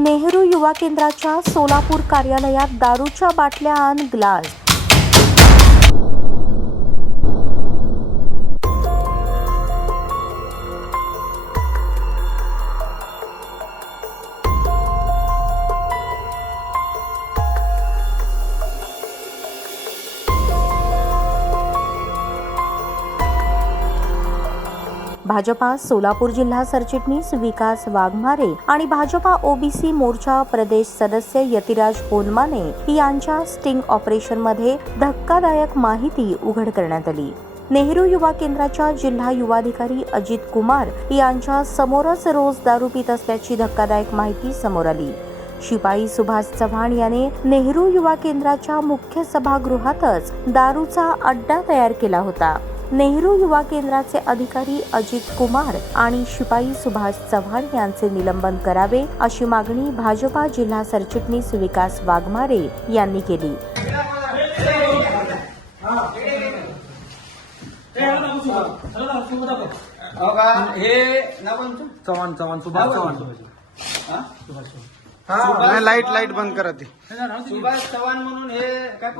नेहरू युवा केंद्राच्या सोलापूर कार्यालयात दारूच्या बाटल्या आणि ग्लास. भाजपा सोलापूर जिल्हा सरचिटणीस विकास वाघमारे आणि भाजपा ओबीसी मोर्चा प्रदेश सदस्य यतिराज होनमाने यांच्या स्टिंग ऑपरेशन मध्ये धक्कादायक माहिती उघड करण्यात आली. नेहरू युवा केंद्राच्या जिल्हा युवाधिकारी अजित कुमार यांच्या समोरच रोज दारू पित असल्याची धक्कादायक माहिती समोर आली. शिपाई सुभाष चव्हाण याने नेहरू युवा केंद्राच्या मुख्य सभागृहातच दारूचा अड्डा तयार केला होता. नेहरू युवा केंद्राचे अधिकारी अजित कुमार आणि शिपाई सुभाष चव्हाण यांचे निलंबन करावे अशी मागणी भाजपा जिल्हा सरचिटणीस विकास वाघमारे यांनी केली. लाईट बंद करा ते. सुभाष चव्हाण म्हणून हे काय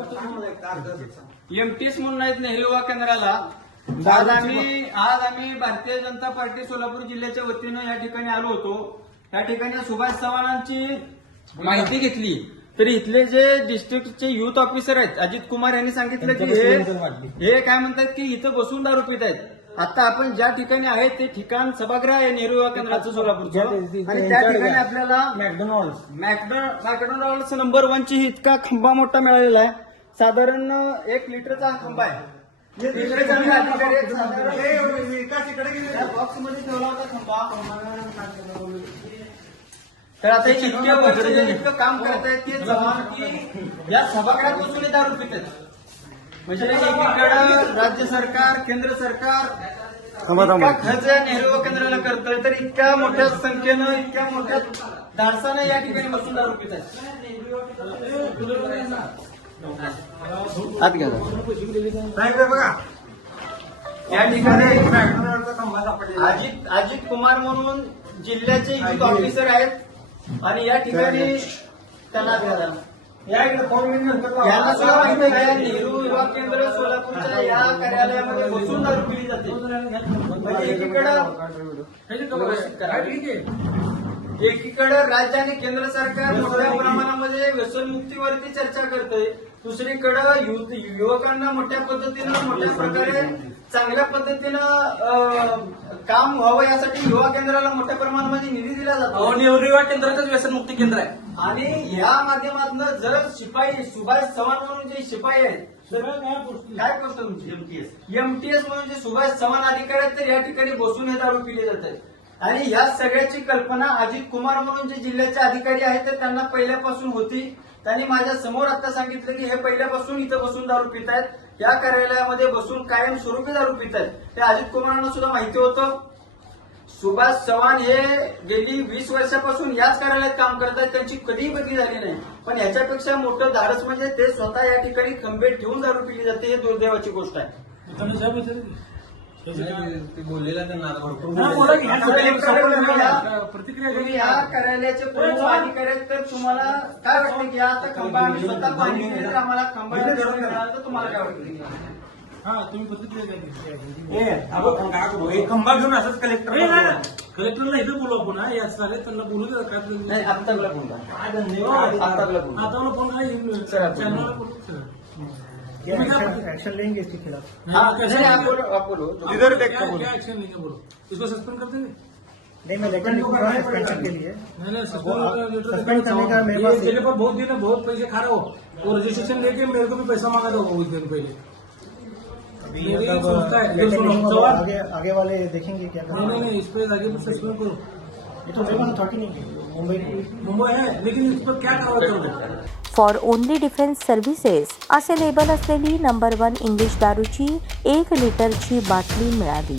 एमटीएस म्हणून आहेत नेहरू युवा केंद्राला. आज आम्ही भारतीय जनता पार्टी सोलापूर जिल्ह्याच्या वतीनं या ठिकाणी आलो होतो. या ठिकाणी सुभाष चव्हाणांची माहिती घेतली तरी इथले जे डिस्ट्रिक्टचे युथ ऑफिसर आहेत अजित कुमार यांनी सांगितलं की हे काय म्हणतात की इथं बसून दारू पित आहेत. आता आपण ज्या ठिकाणी आहे ते ठिकाण सभागृह आहे नेहरू युवा केंद्राचं सोलापूरचं आणि त्या ठिकाणी आपल्याला मॅकडॉनल्ड्स नंबर 1 ची इतका खंबा मोठा मिळालेला आहे. साधारण 1 लिटरचा हा खंबा आहे. बॉक्समध्ये ठेवला होता खंबा. तर आता इतकं काम करत आहेत ते चव्हाण की या सभागृहात बसून दारू पित आहेत. म्हणजे एकीकडे राज्य सरकार केंद्र सरकार खर्च नेहरू युवा केंद्राला करतोय तर इतक्या मोठ्या संख्येनं इतक्या मोठ्या धाडसानं या ठिकाणी बसून दारू पित आहेत. या ठिकाणी अजित कुमार म्हणून जिल्ह्याचे युथ ऑफिसर आहेत आणि या ठिकाणी त्यांना सुद्धा माहिती आहे नेहरू युवा केंद्र सोलापूरच्या या कार्यालयामध्ये बसून दारू पिली जाते. म्हणजे एकीकडे राज्य आणि केंद्र सरकार मोठ्या प्रमाणामध्ये व्यसनमुक्तीवरती चर्चा करतंय, दुसरीकडे युवकांना मोठ्या प्रकारे चांगल्या पद्धतीनं काम व्हावं यासाठी युवा केंद्राला मोठ्या प्रमाणामध्ये निधी दिला जातो. नेहरू युवा केंद्राचंच व्यसनमुक्ती केंद्र आहे आणि या माध्यमातून जर शिपाई सुभाष चव्हाण म्हणून जे शिपाई आहेत काय पोस्ट एमटीएस म्हणून जे सुभाष चव्हाण अधिकारी आहेत तर या ठिकाणी बसून हे दारू पिले जात आहेत. आणि या सगळ्याची कल्पना अजित कुमार म्हणून जे जिल्ह्याचे अधिकारी आहेत तर त्यांना पहिल्यापासून होती. त्यांनी माझ्या समोर आता सांगितलं की हे पहिल्यापासून इथं बसून दारू पित आहेत, या कार्यालयामध्ये बसून कायम स्वरूपी दारू पित आहेत. ते अजित कुमारांना सुद्धा माहिती होतं. सुभाष चव्हाण हे गेली 20 वर्षापासून याच कार्यालयात काम करत आहेत, त्यांची कधीही बदली झाली नाही. पण याच्यापेक्षा मोठं धाडस म्हणजे ते स्वतः या ठिकाणी खंबे ठेवून दारू पिली जाते. हे दुर्दैवाची गोष्ट आहे. बोललेला त्यांना तुम्ही या कार्यालयाचे प्रमुख अधिकारी आहेत तर तुम्हाला काय वाटतं की आता खंबा आम्ही स्वतः पाणी तर आम्हाला खंबा तर तुम्हाला काय वाटतं? तुम्ही खंबा घेऊन असंच कलेक्टरला इथं बोलू आपण या चालेल त्यांना बोलू नाही. आत्ताला फोन एक्शन लेंगे इसके खिलाफ. इधर क्या एक्शन लेंगे बोलो. इसको सस्पेंड कर देंगे. नहीं मैं लेटर लिखूंगा सस्पेंशन के लिए. नहीं सस्पेंड करने का मेरे पास मेरे को बहुत दिन है, बहुत पैसे खा रहा हो. वो रजिस्ट्रेशन लेके मेरे को भी पैसा मांगा था कुछ दिन पहले. आगे वाले देखेंगे क्या करना. नहीं इस पर आगे सस्पेंड करो. ये तो मेरे पास अथॉरिटी नहीं. मुंबई है लेकिन इस पर क्या कार्रवाई करोगे. फॉर ओनली डिफेन्स सर्व्हिसेस असे लेबल असलेली नंबर 1 इंग्लिश दारूची 1 लिटरची बाटली मिळाली.